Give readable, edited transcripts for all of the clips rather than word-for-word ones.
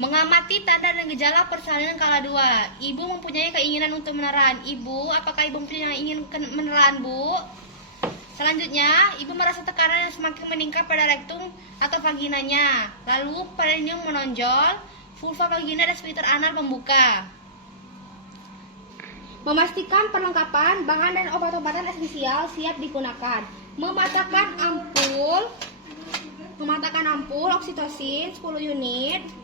Mengamati tanda dan gejala persalinan kala dua. Ibu mempunyai keinginan untuk meneran. Ibu, apakah ibu mempunyai ingin meneran, Bu? Selanjutnya, ibu merasa tekanan yang semakin meningkat pada rektum atau vaginanya. Lalu, perineum menonjol, vulva vagina dan sphincter anal pembuka. Memastikan perlengkapan bahan dan obat-obatan esensial siap digunakan. Mematakan ampul oksitosin 10 unit.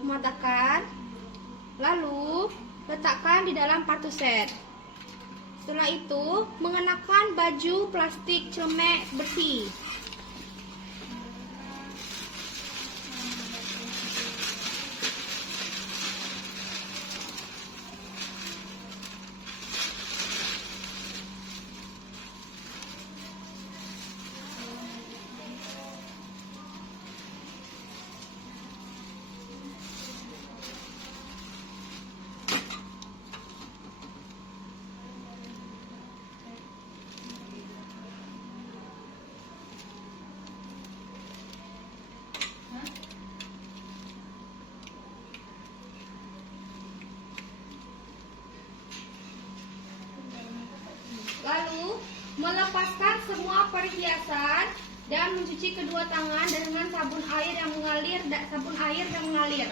Mematakan, lalu letakkan di dalam partuset. Setelah itu, mengenakan baju plastik celemek bersih. Lalu, melepaskan semua perhiasan dan mencuci kedua tangan dengan sabun air yang mengalir.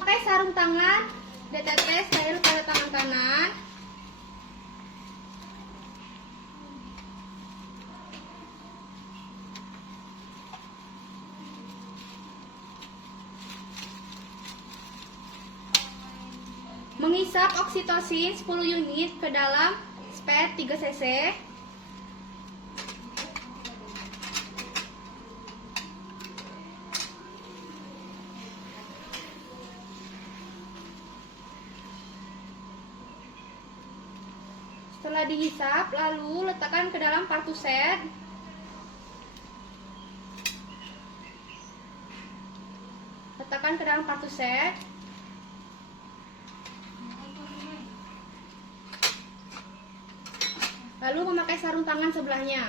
Pakai sarung tangan DTT steril pada tangan kanan. Menghisap oksitosin 10 unit ke dalam spet 3 cc. Setelah dihisap, lalu letakkan ke dalam partuset. Lalu memakai sarung tangan sebelahnya.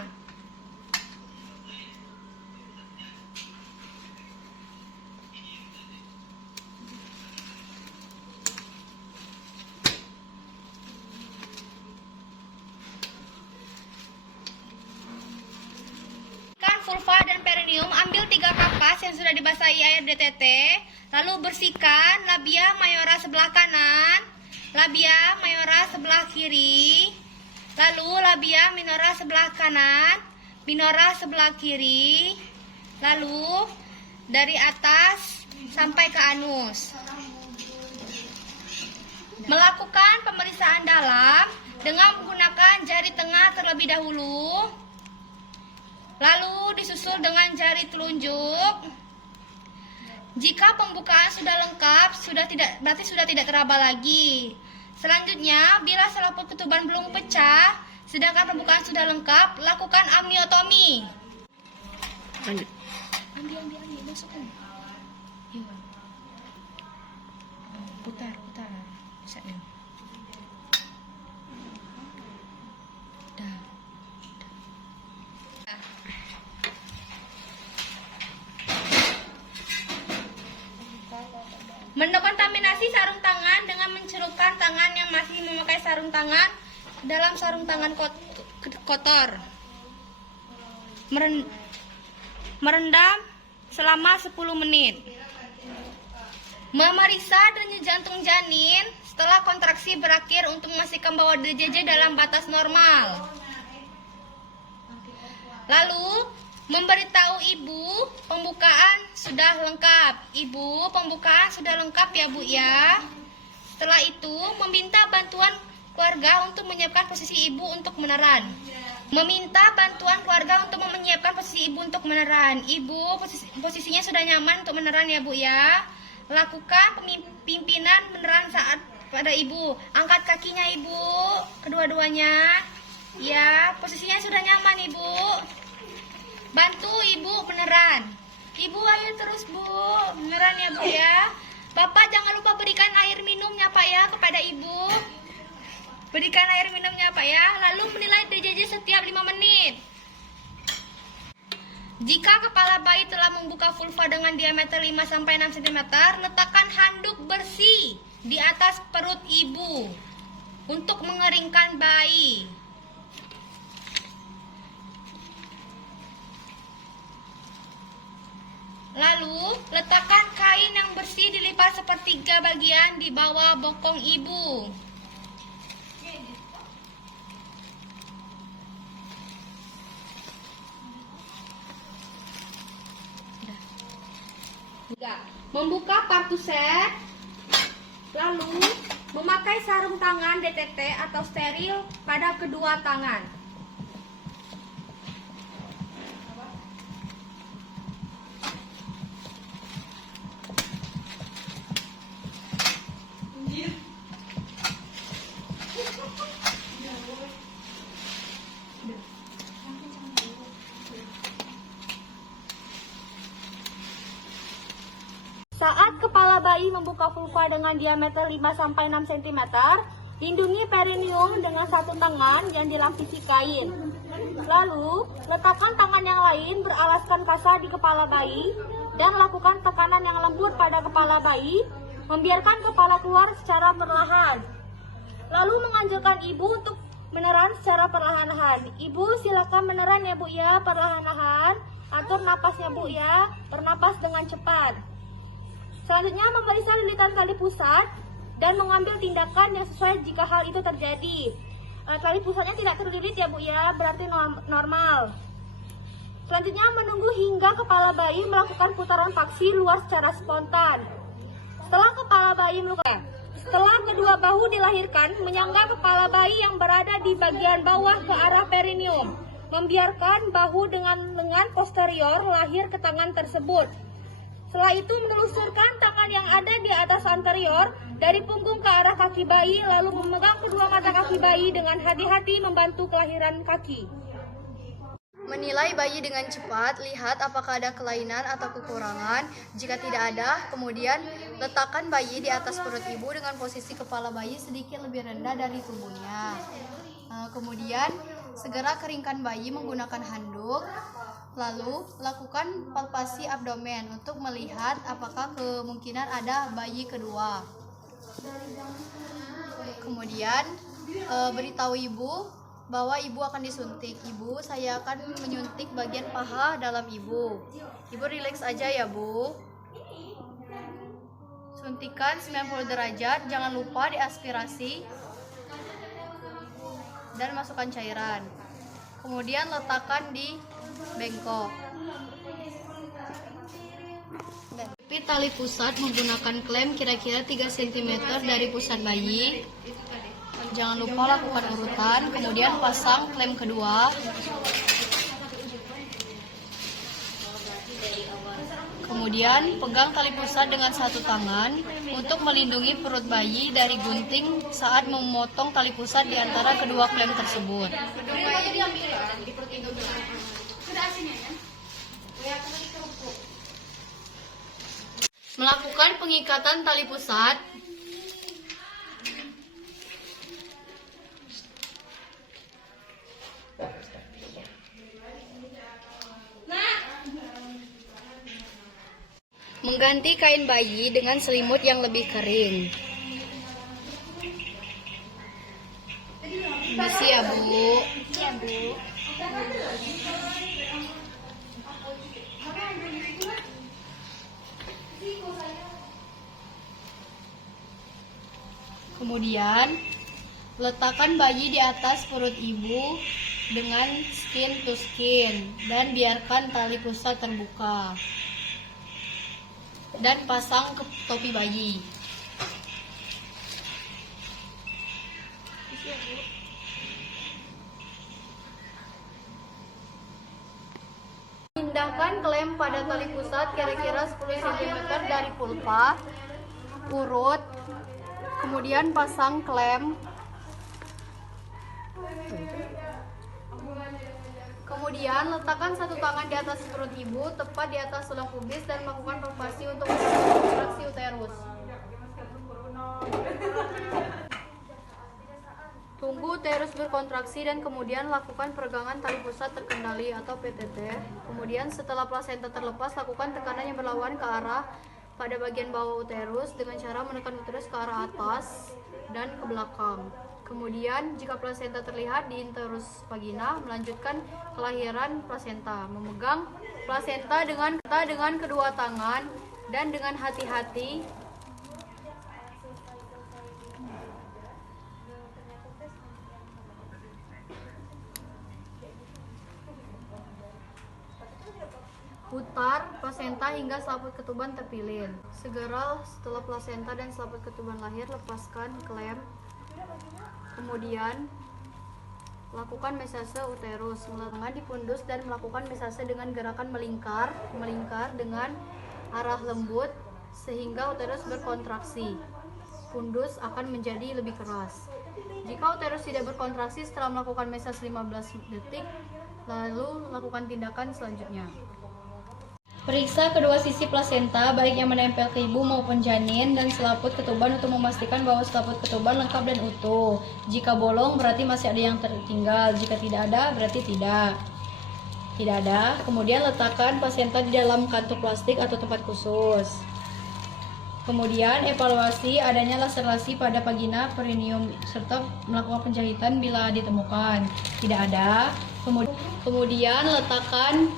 Vulva dan perineum, ambil 3 kapas yang sudah dibasahi air DTT, lalu bersihkan labia mayora sebelah kanan, labia mayora sebelah kiri, lalu labia minora sebelah kanan, minora sebelah kiri, lalu dari atas sampai ke anus. Melakukan pemeriksaan dalam dengan menggunakan jari tengah terlebih dahulu, lalu disusul dengan jari telunjuk. Jika pembukaan sudah lengkap, berarti sudah tidak teraba lagi. Selanjutnya, bila selaput ketuban belum pecah, sedangkan pembukaan sudah lengkap, lakukan amniotomi. Lanjut. Ambil, masukkan. Putar. Bisa nih. Mendekontaminasi sarung tangan dengan mencelupkan tangan yang masih memakai sarung tangan dalam sarung tangan kotor. Merendam selama 10 menit. Memeriksa denyut jantung janin setelah kontraksi berakhir untuk memastikan bahwa DJJ dalam batas normal. Lalu memberitahu ibu pembukaan sudah lengkap. Ibu, pembukaan sudah lengkap ya, Bu ya. Setelah itu meminta bantuan keluarga untuk menyiapkan posisi ibu untuk meneran. Ibu, posisinya sudah nyaman untuk meneran ya, Bu ya. Lakukan pimpinan meneran saat pada ibu. Angkat kakinya ibu, kedua-duanya. Ya, posisinya sudah nyaman ibu. Bantu ibu meneran. Ibu ayo terus Bu, meneran ya Bu ya. Bapak jangan lupa berikan air minumnya Pak ya kepada ibu. Berikan air minumnya Pak ya. Lalu menilai DJJ setiap 5 menit. Jika kepala bayi telah membuka vulva dengan diameter 5-6 cm, letakkan handuk bersih di atas perut ibu untuk mengeringkan bayi. Lalu, letakkan kain yang bersih dilipat sepertiga bagian di bawah bokong ibu. Membuka partuset, lalu memakai sarung tangan DTT atau steril pada kedua tangan. Saat kepala bayi membuka vulva dengan diameter 5-6 cm, lindungi perineum dengan satu tangan yang dilapisi kain. Lalu, letakkan tangan yang lain beralaskan kasa di kepala bayi dan lakukan tekanan yang lembut pada kepala bayi, membiarkan kepala keluar secara perlahan. Lalu menganjurkan ibu untuk meneran secara perlahan-lahan. Ibu silakan meneran ya Bu ya, perlahan-lahan. Atur napasnya Bu ya, bernapas dengan cepat. Selanjutnya memeriksa lilitan tali pusat dan mengambil tindakan yang sesuai jika hal itu terjadi. Tali pusatnya tidak terlilit ya Bu ya, berarti normal. Selanjutnya menunggu hingga kepala bayi melakukan putaran paksi luar secara spontan. Setelah kedua bahu dilahirkan, menyangga kepala bayi yang berada di bagian bawah ke arah perineum. Membiarkan bahu dengan lengan posterior lahir ke tangan tersebut. Setelah itu menelusurkan tangan yang ada di atas anterior dari punggung ke arah kaki bayi, lalu memegang kedua mata kaki bayi dengan hati-hati membantu kelahiran kaki. Menilai bayi dengan cepat, lihat apakah ada kelainan atau kekurangan. Jika tidak ada, kemudian letakkan bayi di atas perut ibu dengan posisi kepala bayi sedikit lebih rendah dari tubuhnya. Kemudian segera keringkan bayi menggunakan handuk. Lalu, lakukan palpasi abdomen untuk melihat apakah kemungkinan ada bayi kedua. Kemudian, beritahu ibu bahwa ibu akan disuntik. Ibu, saya akan menyuntik bagian paha dalam ibu. Ibu rileks aja ya Bu. Suntikan 90 derajat, jangan lupa diaspirasi dan masukkan cairan. Kemudian letakkan di bengkok. Jepit tali pusat menggunakan klem kira-kira 3 cm dari pusat bayi. Jangan lupa lakukan urutan. Kemudian pasang klem kedua. Kemudian pegang tali pusat dengan satu tangan untuk melindungi perut bayi dari gunting saat memotong tali pusat di antara kedua klem tersebut. Melakukan pengikatan tali pusat. Mengganti kain bayi dengan selimut yang lebih kering. Besi ya Bu. Iya Bu. Kemudian letakkan bayi di atas perut ibu dengan skin to skin dan biarkan tali pusat terbuka. Dan pasang ke topi bayi. Pindahkan klem pada tali pusat kira-kira 10 cm dari vulva. Urut. Kemudian pasang klem. Kemudian letakkan satu tangan di atas perut ibu, tepat di atas tulang pubis dan melakukan palpasi untuk kontraksi uterus. Tunggu uterus berkontraksi. berkontraksi dan kemudian lakukan peregangan tali pusat terkendali atau PTT. Kemudian setelah plasenta terlepas, lakukan tekanan yang berlawan ke arah pada bagian bawah uterus dengan cara menekan uterus ke arah atas dan ke belakang. Kemudian jika plasenta terlihat di intrus vagina, melanjutkan kelahiran plasenta. Memegang plasenta dengan kedua tangan dan dengan hati-hati putar plasenta hingga selaput ketuban terpilin. Segera setelah plasenta dan selaput ketuban lahir, lepaskan klem. Kemudian lakukan mesase uterus, meletakkan di pundus dan melakukan mesase dengan gerakan melingkar dengan arah lembut sehingga uterus berkontraksi. Pundus akan menjadi lebih keras. Jika uterus tidak berkontraksi setelah melakukan mesase 15 detik, lalu lakukan tindakan selanjutnya. Periksa kedua sisi plasenta, baik yang menempel ke ibu maupun janin, dan selaput ketuban untuk memastikan bahwa selaput ketuban lengkap dan utuh. Jika bolong, berarti masih ada yang tertinggal. Jika tidak ada, berarti tidak ada. Kemudian letakkan plasenta di dalam kantong plastik atau tempat khusus. Kemudian evaluasi adanya laserasi pada vagina, perineum, serta melakukan penjahitan bila ditemukan. Tidak ada. Kemudian letakkan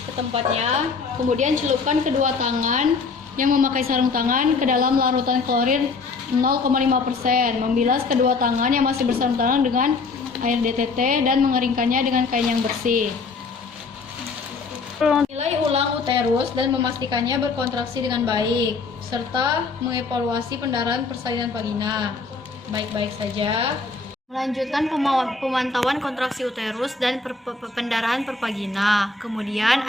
ke tempatnya, kemudian celupkan kedua tangan yang memakai sarung tangan ke dalam larutan klorin 0,5%. Membilas kedua tangan yang masih bersarung tangan dengan air DTT dan mengeringkannya dengan kain yang bersih. Nilai ulang uterus dan memastikannya berkontraksi dengan baik, serta mengevaluasi pendarahan persalinan vagina. Baik-baik saja. Melanjutkan pemantauan kontraksi uterus dan pendarahan per vagina. Kemudian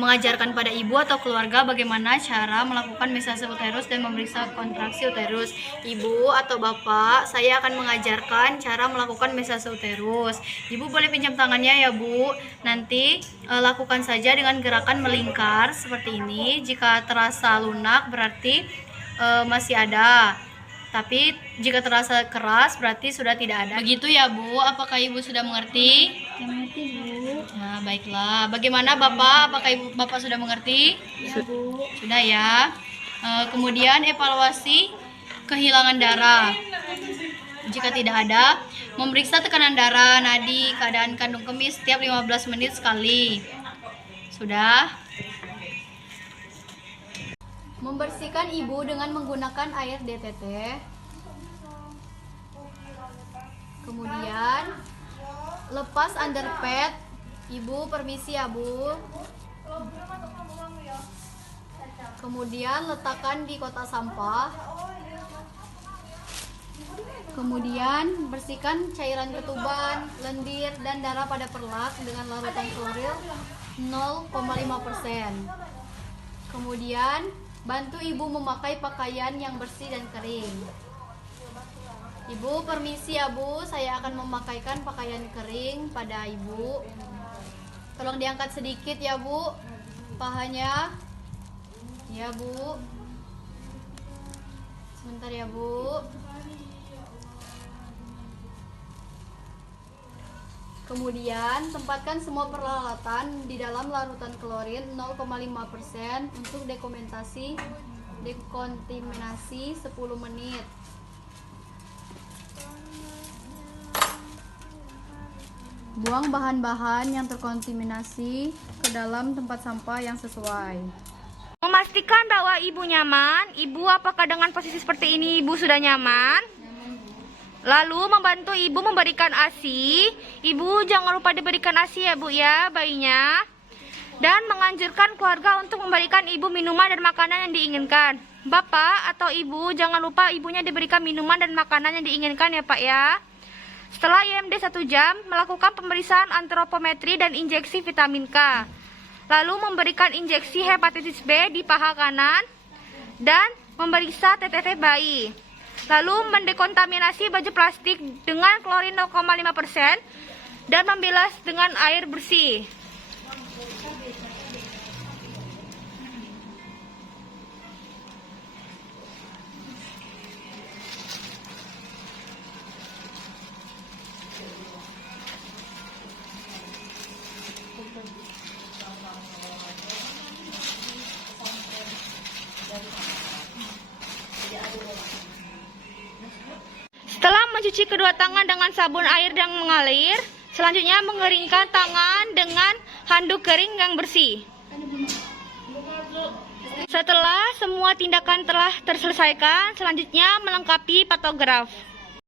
mengajarkan pada ibu atau keluarga bagaimana cara melakukan mesase uterus dan memeriksa kontraksi uterus. Ibu atau bapak, saya akan mengajarkan cara melakukan mesase uterus. Ibu boleh pinjam tangannya ya Bu. Nanti lakukan saja dengan gerakan melingkar seperti ini. Jika terasa lunak berarti masih ada. Tapi jika terasa keras berarti sudah tidak ada. Begitu ya Bu, apakah Ibu sudah mengerti? Saya mengerti, Bu. Nah, baiklah. Bagaimana Bapak? Apakah Bapak sudah mengerti? Ya, Bu. Sudah ya. Kemudian evaluasi kehilangan darah. Jika tidak ada, memeriksa tekanan darah, nadi, keadaan kandung kemih setiap 15 menit sekali. Sudah? Membersihkan ibu dengan menggunakan air DTT. Kemudian lepas underpad. Ibu permisi ya Bu. Kemudian letakkan di kotak sampah. Kemudian bersihkan cairan ketuban, lendir, dan darah pada perlak dengan larutan kloril 0,5%. Kemudian bantu ibu memakai pakaian yang bersih dan kering. Ibu permisi ya Bu, saya akan memakaikan pakaian kering pada ibu. Tolong diangkat sedikit ya Bu, pahanya. Ya Bu. Sebentar ya Bu. Kemudian tempatkan semua peralatan di dalam larutan klorin 0,5% untuk dekontaminasi 10 menit. Buang bahan-bahan yang terkontaminasi ke dalam tempat sampah yang sesuai. Memastikan bahwa ibu nyaman. Ibu, apakah dengan posisi seperti ini ibu sudah nyaman? Lalu membantu ibu memberikan ASI. Ibu jangan lupa diberikan ASI ya Bu ya, bayinya. Dan menganjurkan keluarga untuk memberikan ibu minuman dan makanan yang diinginkan. Bapak atau ibu jangan lupa ibunya diberikan minuman dan makanan yang diinginkan ya Pak ya. Setelah IMD 1 jam, melakukan pemeriksaan antropometri dan injeksi vitamin K. Lalu memberikan injeksi hepatitis B di paha kanan dan memeriksa TTT bayi. Lalu mendekontaminasi baju plastik dengan klorin 0,5% dan membilas dengan air bersih. Setelah mencuci kedua tangan dengan sabun air yang mengalir, selanjutnya mengeringkan tangan dengan handuk kering yang bersih. Setelah semua tindakan telah terselesaikan, selanjutnya melengkapi pantograf.